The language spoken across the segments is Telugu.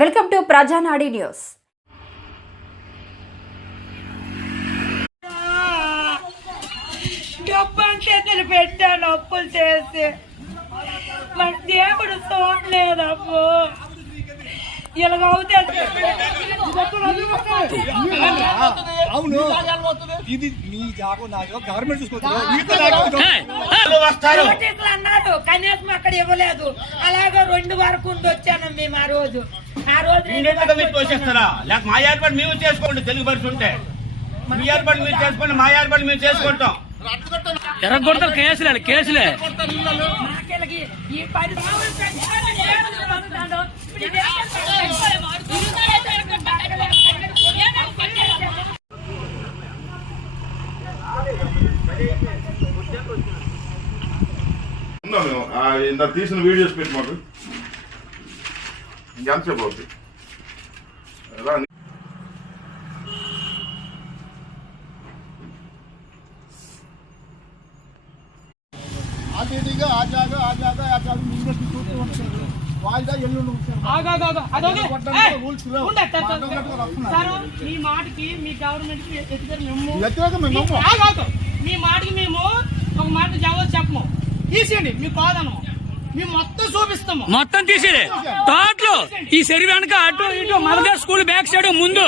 Welcome to Prajanadi news. డబ్బు చేతులు పెట్టాను అప్పులు చేసి. మన దేవుడు చూడలేదప్పు ఇలాగ అవును. ఇది నీ జాగం నా గవర్నమెంట్ చూసుకోవచ్చు అన్నారు కనీసం అక్కడ ఇవ్వలేదు. అలాగే రెండు వరకు ఉండి వచ్చాను మేము ఆ రోజు. మీరు తోసేస్తారా? లేక మా ఏర్పాటు మేము చేసుకోండి తెలుగు పరిస్థితి ఉంటే. మీ ఏర్పాటు మీరు చేసుకోండి మా ఏర్పాటు మేము చేసుకుంటాం. ఎరగొడతారు కేసులే కేసులే. ఇంత తీసిన వీడియోస్ పెట్టి మాకు. ఇంకెంతసేపు అవుతుంది రా, నీ- ఆ తేదీగా ఆ జాగ ఆ జాగ ఆ జాగ యూనివర్సిటీ చూస్తూ ఉంటారు వాయిదా ఎల్లుండి రూల్స్ లేవు మాట్లాడినట్టుగా వస్తున్నారు. సారు మీ మాటకి మీ గవర్నమెంట్కి ఎత్తుకొని మేము వ్యతిరేకం మేము నమ్మం. ఆ కాదు. మీ మాటకి మేము ఒక మాట జవాబు చెప్పము తీసేయండి మీ కాదనము మేము మొత్తం చూపిస్తాము మొత్తం తీసేది టోటల్ ఈ చెరువు వెనక అటు ఇటు మలగా స్కూల్ బ్యాక్ సైడ్ ముందు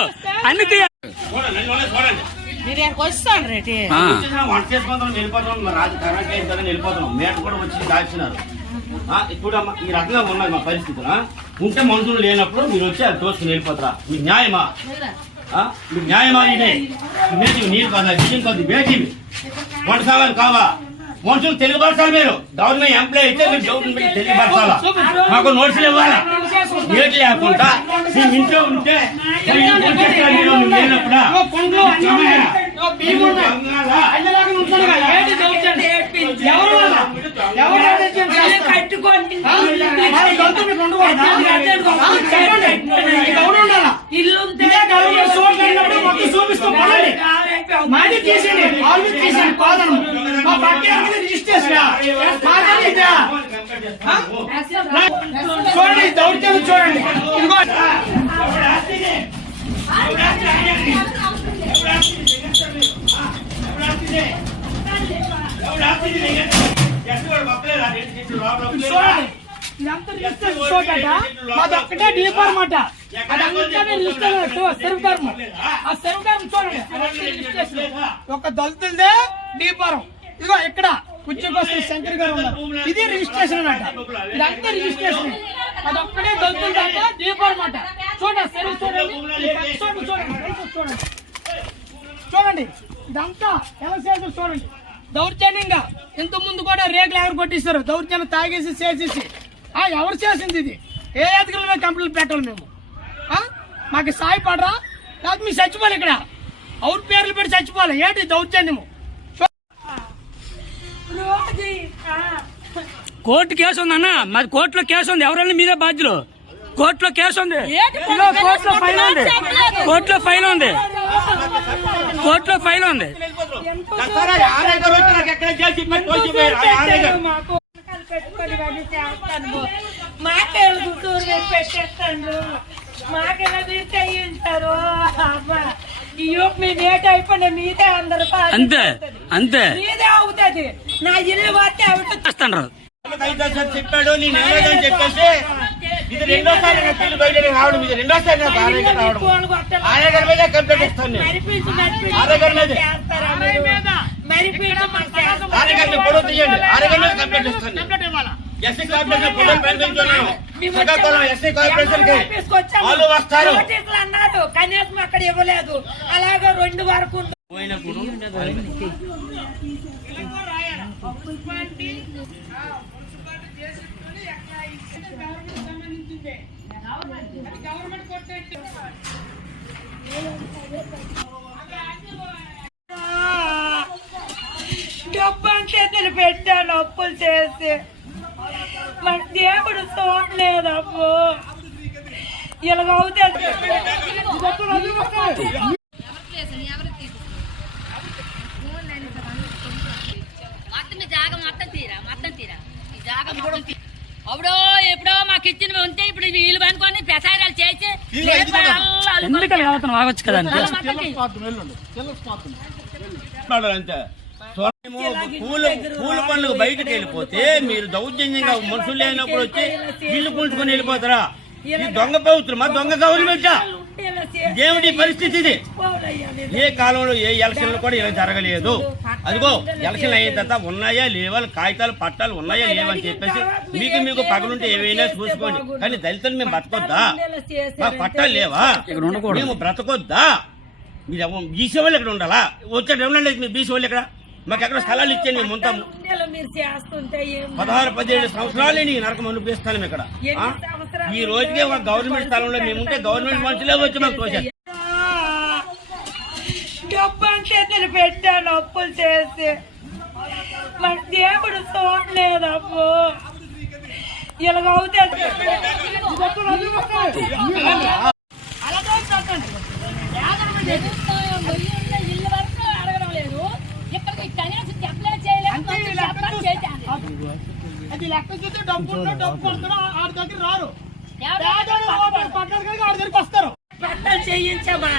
అన్ని తీయ చూడండి నన్ను చూడండి మీరు ఇక్కడికి వస్తాను రేటి ఆ. వచ్చేసినా వంట చేసుకుంటాం వెళ్ళిపోతాం మరి రాజు కరెంట్ అయిన తర్వాత వెళ్ళిపోతాం మేట కూడా వచ్చి దాచినారు ఆ, ఇప్పుడు ఈ రకంగా ఉన్నది మా పరిస్థితి? ఉంటే మనుషులు లేనప్పుడు మీరు వచ్చి అది తోసుకుని వెళ్ళిపోతారా మీకు న్యాయమా? మీకు న్యాయమా ఇదే నీరు కాదా బియ్యం కాదు బేటీవి వంట సామాన్ కావా మనుషులు తెలియపరచాలి మీరు. గవర్నమెంట్ ఎంప్లాయ్ అయితే మీరు గవర్నమెంట్ తెలియపరచాలా మాకు నోట్సులు ఇవ్వాలా? ఏటి లేకుండా ఇంట్లో ఉంటే మీరు వచ్చేస్తారు మీరు నువ్వు లేనప్పుడా? ఓ కొండలో అన్నం ఉన్నాయి. ఓ బియ్యం ఉన్నాయి. దొంగలా? అయ్యలాగా ఉంటుండగా ఏంటి దౌర్జన్యం? ఎవరు వాళ్ళ? ఎవరు దౌర్జన్యం చేస్తారు? కట్టుకోండి ఆ? మరి దళితులు మీకు ఉండకూడదా? ఆ, చెప్పండి. మీకు ఎవరు ఉండాలా? ఇల్లు ఇదే గవర్నమెంట్ సోర్స్ అయినప్పుడు మొత్తం చూపిస్తూ పడండి. మాది తీసేయండి ఆల్వి తీసేయండి కాదను మా పక్క? ఆ? చూడండి దౌర్జన్యం చూడండి. ఇదిగో. చూడండి. ఇదంతా రిజిస్ట్రేషన్ చోటట మాది ఒక్కటే డీపర్ మాట అదంతా రిజిస్ట్రేషన్ సెరువు ధర్మం ఆ సెరువు ధర్మం చూడండి. రిజిస్ట్రేషన్ ఒక దళితులదే డీపరం ఇదిగో ఇక్కడ కుచ్చిబస్సు శంకర్ గారు ఉన్నారు. ఇది రిజిస్ట్రేషన్ అన్నమాట. ఇదంతా రిజిస్ట్రేషన్ అదొక్కటే దళితుల దాకా డీపరం మాట చూడండి సెరువు చూడండి. ఈ చూడండి చూడండి చూడండి. చూడండి ఇదంతా ఎలా చేస్తారు చూడండి. దౌర్జన్యంగా ఇంత ముందు కూడా రేకులు ఎగర కొట్టిస్తారు దౌర్జన్యం తాగేసి చేసేసి. ఎవరు చేసింది ఇది? ఏ అధికారుల మీద కంప్లైంట్ పెట్టాలి మేము? ఆ? మాకు సాయపడరా కాదు మీరు చచ్చిపోవాలి ఇక్కడ. అవురు పేర్లు పెట్టి చచ్చిపోవాలి? ఏంటి దౌర్జన్యము? రోజు ఆ, కోర్టు కేసు ఉంది అన్న మాది కోర్టులో కేసు ఉంది. ఎవరైనా మీదే బాధ్యులు? కోర్టులో కేసు ఉంది. కోర్టులో ఫైల్ ఉంది. కోర్టులో ఫైల్ ఉంది. కోర్టులో ఫైల్ ఉంది. మాకు? పెట్టుకొని ఇవన్నీ చేస్తాను మాకేళ్ళు గుంటూరు మీద పెట్టేస్తాను మాకెలా మీరు చేయించారు అమ్మా ఈ యూప్ మీ నేట అయిపోయిన మీదే అందరు పాలు అంతే అవుతుంది. అంతే. మీదే అవుతుంది. నా ఇల్లు పోతే అవుతుంది చేస్తాండ్రు? అయితే సార్ చెప్పాడు నేను వెళ్ళదని చెప్పేసి ఇది రెండోసారి నా పిల్లలు బయట రావడం ఇది రెండోసారి రావడం. ఆరేకర్ మీద కంప్లైంట్ ఇస్తాను నేను. ఆరేకర్ మీద. మీద ఫోటో తీయండి. ఆరేకర్ మీద కంప్లైంట్ ఇస్తాను నేను ఎస్సీ కార్పొరేషన్ ఫోటో పంపించాను శ్రీకాకుళం ఎస్సీ కార్పొరేషన్కి వాళ్ళు వస్తారు. నోటీసులు అన్నారు. కనీసం అక్కడ ఇవ్వలేదు. అలాగే రెండు వరకు. పోయినప్పుడు డబ్బు చేతులు పెట్టాను అప్పులు చేసి. మన దేవుడు చూడలేదప్పు ఇలాగ అవుతుంది అప్పుడో ఎప్పుడో మాకు ఇచ్చిన ఉంటే ఇప్పుడు వీళ్ళు అనుకొని పెసారాలు చేసి ఎందుకని ఆగొచ్చు కదా అంతే పూల పూల పనులకు బయటకు వెళ్ళిపోతే మీరు దౌర్జన్యంగా మనుషులు లేనప్పుడు వచ్చి ఇల్లు కూల్చుకొని వెళ్ళిపోతారా? ఇది దొంగ ప్రభుత్వం దొంగ గవర్నమెంట్? దేవుడి పరిస్థితి ఇది. ఏ కాలంలో ఏ ఎలక్షన్లు కూడా ఇలా జరగలేదు. అదిగో ఎలక్షన్ అయిన తర్వాత ఉన్నాయా లేవా కాగితాలు పట్టాలు ఉన్నాయా లేవని చెప్పేసి మీకు మీకు పగలుంటే ఏవైనా చూసుకోండి. కానీ దళితులు మేము బతకొద్దా? మా పట్టాలు లేవా. మేము బ్రతకొద్దా? మీరు బీసీ వాళ్ళు ఇక్కడ ఉండాలా? వచ్చే ఉండండి మీ బీసీ వాళ్ళు ఇక్కడ మాకు ఎక్కడ స్థలాలు మీరు చేస్తుంటే ఏం పదహారు పదిహేడు సంవత్సరాలు నీకు నరకం అనిపిస్తాను ఇక్కడ? ఈ రోజుకే ఒక గవర్నమెంట్ స్థలంలో మేము ఉంటే గవర్నమెంట్ మనుషులే వచ్చి మాకు తోచారు పెట్టాను అప్పులు చేసి మరి దేవుడు చూడలేదప్పు ఇలాగ అవుతుంది ఇల్లు వరకు అడగడం లేదు ఇక్కడికి కనీసం చెప్పలేదు చేయలేదు కొంచెం చెప్పడం చేశాను అది లెక్క చూస్తే డబ్బు ఉంటే డబ్బు కొడతారు ఆ- ఆడి దగ్గర రారు. వెళ్ళి ఆడి దగ్గరికి వస్తారు. పట్టలు చేయించమా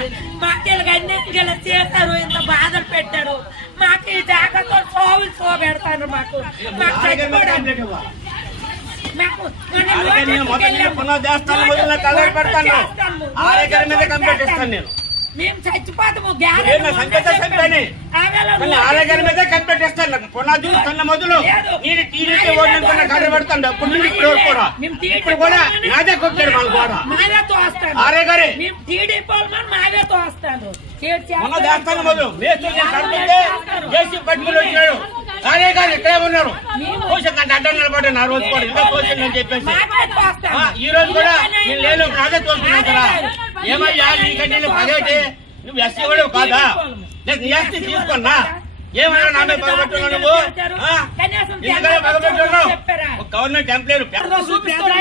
మాకు అన్నింటికి చేశారు ఇంత బాధలు పెట్టారు మాకు ఈ జాగ్రత్త సోవులు సో పెడతారు మాకు మాకు చచ్చిపోవడానికి మొత్తం వదిలిన కలర్ పెడతాను. ఆరోగ్యం మీద కంప్లైంట్ ఇస్తాను నేను. మేము చచ్చిపోతాము ఆరోగ్యం మీద నాకు పునాది తన మొదలు నేను టీడీపీ ఓడిన కలర్ పెడతాను. అప్పుడు నుండి ఇప్పుడు వరకు కూడా ఇప్పుడు కూడా నాదే కొట్టాడు మన కూడా. మావే తోస్తాను. ఆరే గారే మేము టీడీపీ వాళ్ళు మావే తోస్తాను. మొన్న దేవస్థానం మొదలు. మేస్త్రి నేను కడుతుంటే జేసీ పట్టుకుని వచ్చాడు. ఆరే గారు ఇక్కడే ఉన్నారు. పోషక అడ్డం నిలబడి నా రోజు కూడా. ఇంకా అని చెప్పేసి. ఆ, ఈ రోజు కూడా నేను లేను నాదే తోస్తున్నాను కదా. ఏమయ్యా నీకంటే నువ్వు పగేటి నువ్వు ఎస్సీ కూడా కాదా? లేదు నీ ఎస్సీ తీసుకున్నా. ఏమన్నా నా మీద పగబెట్టున్నావు నువ్వు? పగబెట్టున్నావు గవర్నమెంట్ చూపిస్తాను.